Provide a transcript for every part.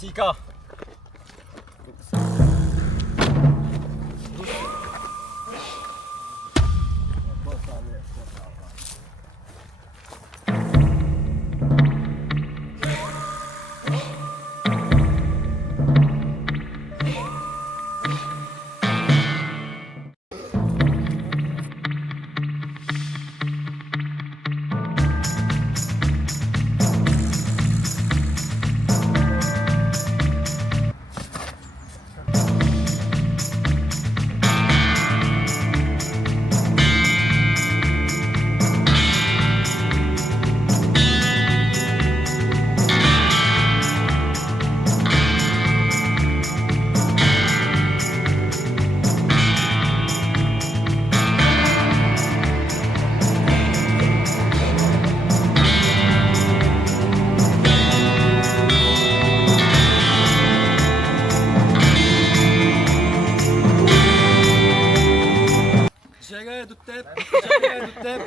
Сика! Чакай до теб! Чакай до теб!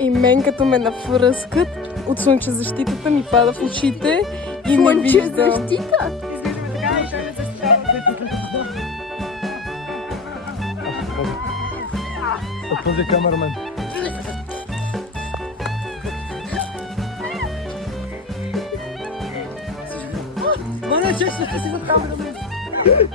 И мен като ме навръскат, от слънчезащитата ми пада в очите и не виждам. Слънчезащита? Изглеждаме така и той ме защитава. Отпълзи камермен. Мана, честно си за камермен. Не.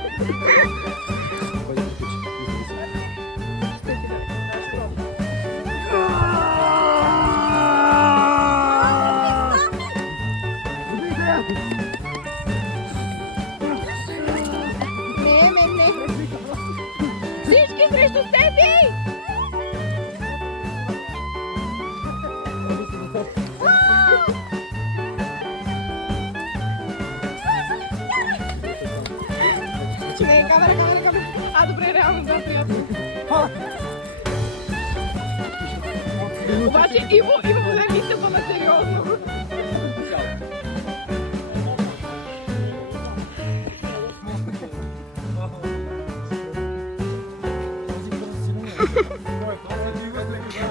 Всички срещу тебе! Не, камера. Добре, реално, да, приятно. Обаче Иво не ми се бъде сериозно.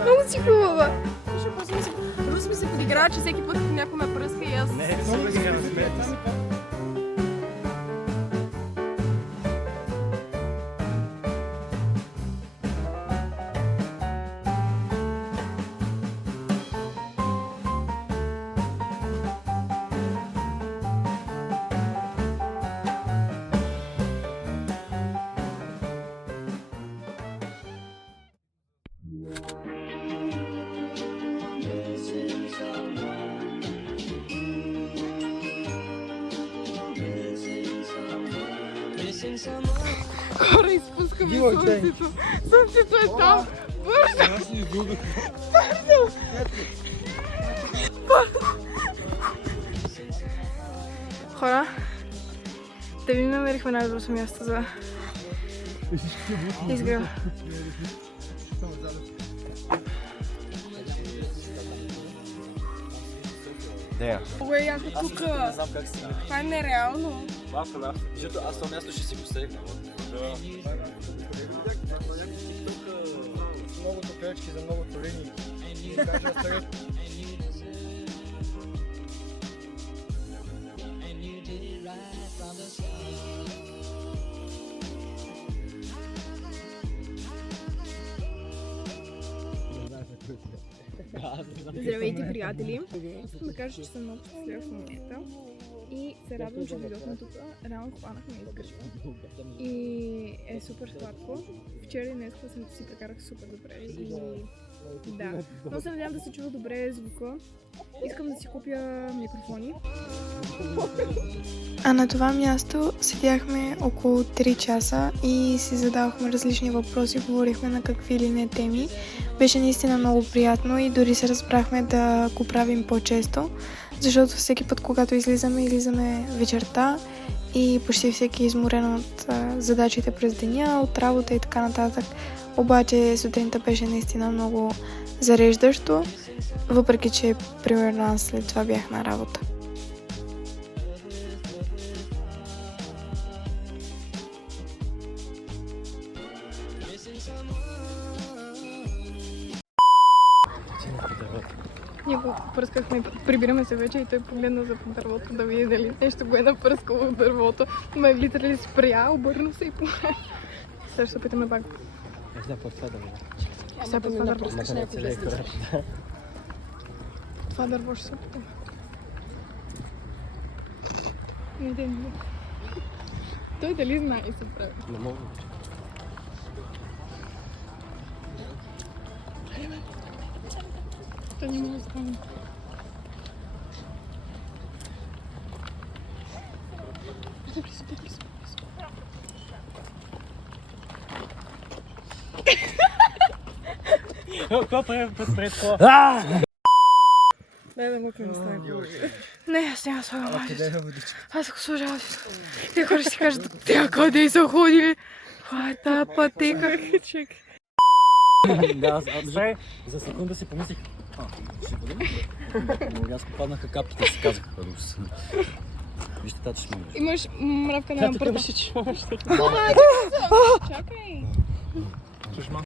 Много си хубава. Просто ми се подиграва, че всеки път някой ме пръска и аз... Хора, изпускаме слънцето. Слънцето е там. Бързо! Хора, да ви намерихме най-доброто място за изгрева. Много е яко тук. Това е нереално. Защото аз това място ще си го сегна. Много топлячки за много турини. Здравейте, приятели! Искам да кажа, че съм много щастлива в момента и се радвам, че дойдохме тук. Реално хванахме изгръжка и е супер сладко. Вчера и днес си прекарах супер добре и да. Но се надявам да се чува добре звука. Искам да си купя микрофони. А на това място седяхме около 3 часа и си задавахме различни въпроси, говорихме на какви ли не теми. Беше наистина много приятно и дори се разбрахме да го правим по-често, защото всеки път, когато излизаме вечерта и почти всеки е изморен от задачите през деня, от работа и така нататък, Обаче сутринта беше наистина много зареждащо, въпреки че примерно аз след това бях на работа. Ние го пръскахме, прибираме се вече и той погледна за дървото да види дали нещо го е напръскало в дървото. Ме литърали спря, обърна се и погледна. Сега ще се опитаме пак. Да, по това да видя. Сега по това дърво. Целият кораж. Това дърво ще се опитаме. Не. Той дали знае и се прави? Не мога. Той не може да стане. Какво прави пред това? Дай да му към стане. Не, аз няма да слагам мажето. Аз ако сложа мажето. Те хора ще си кажат, те къде са ходили? Това е тая пътека. Чекай. Да, аз за секунда си помислих. Ще бъде ли? Аз попаднаха капките и си казах, ужас. Вижте тази шмъгаш. Имаш мравка на пръста. че имаш. Чакай. Чушма.